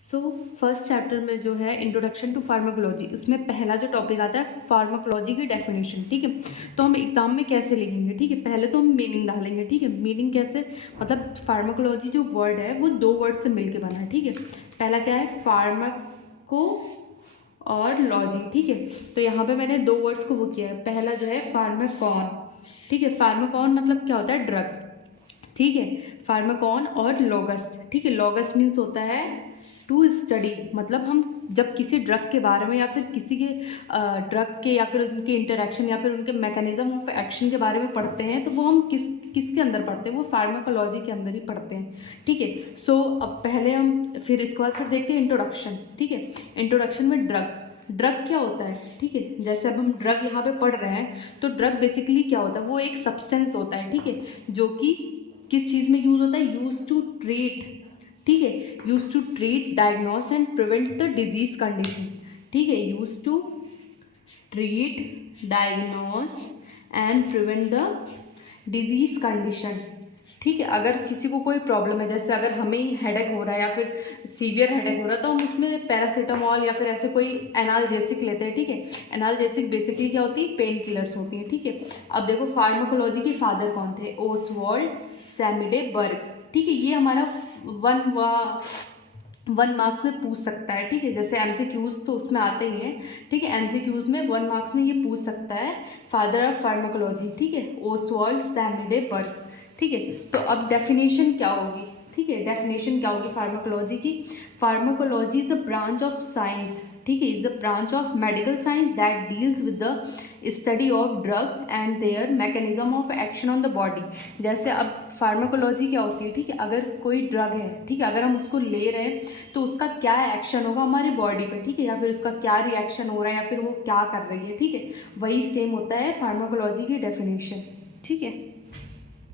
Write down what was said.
So first chapter में जो है इंट्रोडक्शन टू फार्माकोलॉजी, उसमें पहला जो टॉपिक आता है फार्माकोलॉजी की डेफिनेशन। ठीक है, तो हम एग्जाम में कैसे लिखेंगे? ठीक है, पहले तो हम मीनिंग डालेंगे। ठीक है, मीनिंग कैसे, मतलब फार्माकोलॉजी जो वर्ड है वो दो वर्ड से मिलके बना है। ठीक है, पहला क्या है, फार्माको और लॉजी। ठीक है, तो यहाँ पे मैंने दो वर्ड्स को वो किया है। पहला जो है फार्माकॉन। ठीक है, फार्माकॉन मतलब क्या होता है, ड्रग। ठीक है, फार्माकॉन और लॉगस। ठीक है, लॉगस मीन्स होता है टू स्टडी, मतलब हम जब किसी ड्रग के बारे में या फिर किसी के ड्रग के या फिर उनके इंटरेक्शन या फिर उनके मैकेनिज्म ऑफ एक्शन के बारे में पढ़ते हैं, तो वो हम किसके अंदर पढ़ते हैं, वो फार्माकोलॉजी के अंदर ही पढ़ते हैं। ठीक है, सो अब पहले हम फिर इसके बाद फिर देखते हैं इंट्रोडक्शन। ठीक है, इंट्रोडक्शन में ड्रग क्या होता है। ठीक है, जैसे अब हम ड्रग यहाँ पे पढ़ रहे हैं, तो ड्रग बेसिकली क्या होता है, वो एक सब्सटेंस होता है। ठीक है, जो कि किस चीज़ में यूज़ होता है, यूज टू ट्रीट। ठीक है, use to treat, diagnose and prevent the disease condition. ठीक है, use to treat, diagnose and prevent the disease condition. ठीक है, अगर किसी को कोई प्रॉब्लम है, जैसे अगर हमें ही हेडेक हो रहा है या फिर सीवियर हेडेक हो रहा है, तो हम उसमें पैरासीटामॉल या फिर ऐसे कोई एनाल्जेसिक लेते हैं। ठीक है, एनाल्जेसिक बेसिकली क्या होती है, पेन किलर्स होती हैं। ठीक है, अब देखो फार्माकोलॉजी के फादर कौन थे, ओसवाल्ड सैमिडेबर्ग। ठीक है, ये हमारा वन मार्क्स में पूछ सकता है। ठीक है, जैसे एमसीक्यूज तो उसमें आते ही हैं। ठीक है, एमसीक्यूज में 1 मार्क्स में ये पूछ सकता है, फादर ऑफ फार्माकोलॉजी। ठीक है, ओसवाल्ड सैमिडेबर्ग। ठीक है, तो अब डेफिनेशन क्या होगी। ठीक है, डेफिनेशन क्या होगी फार्माकोलॉजी की, pharmacology is a branch of science. ठीक है, is a branch of medical science that deals with the study of drug and there mechanism of action on the body. जैसे अब फार्माकोलॉजी क्या होती है, ठीक है, अगर कोई ड्रग है, ठीक है, अगर हम उसको ले रहे हैं तो उसका क्या एक्शन होगा हमारी बॉडी पे। ठीक है, या फिर उसका क्या रिएक्शन हो रहा है या फिर वो क्या कर रही है। ठीक है, वही सेम होता है फार्माकोलॉजी की डेफिनेशन। ठीक है।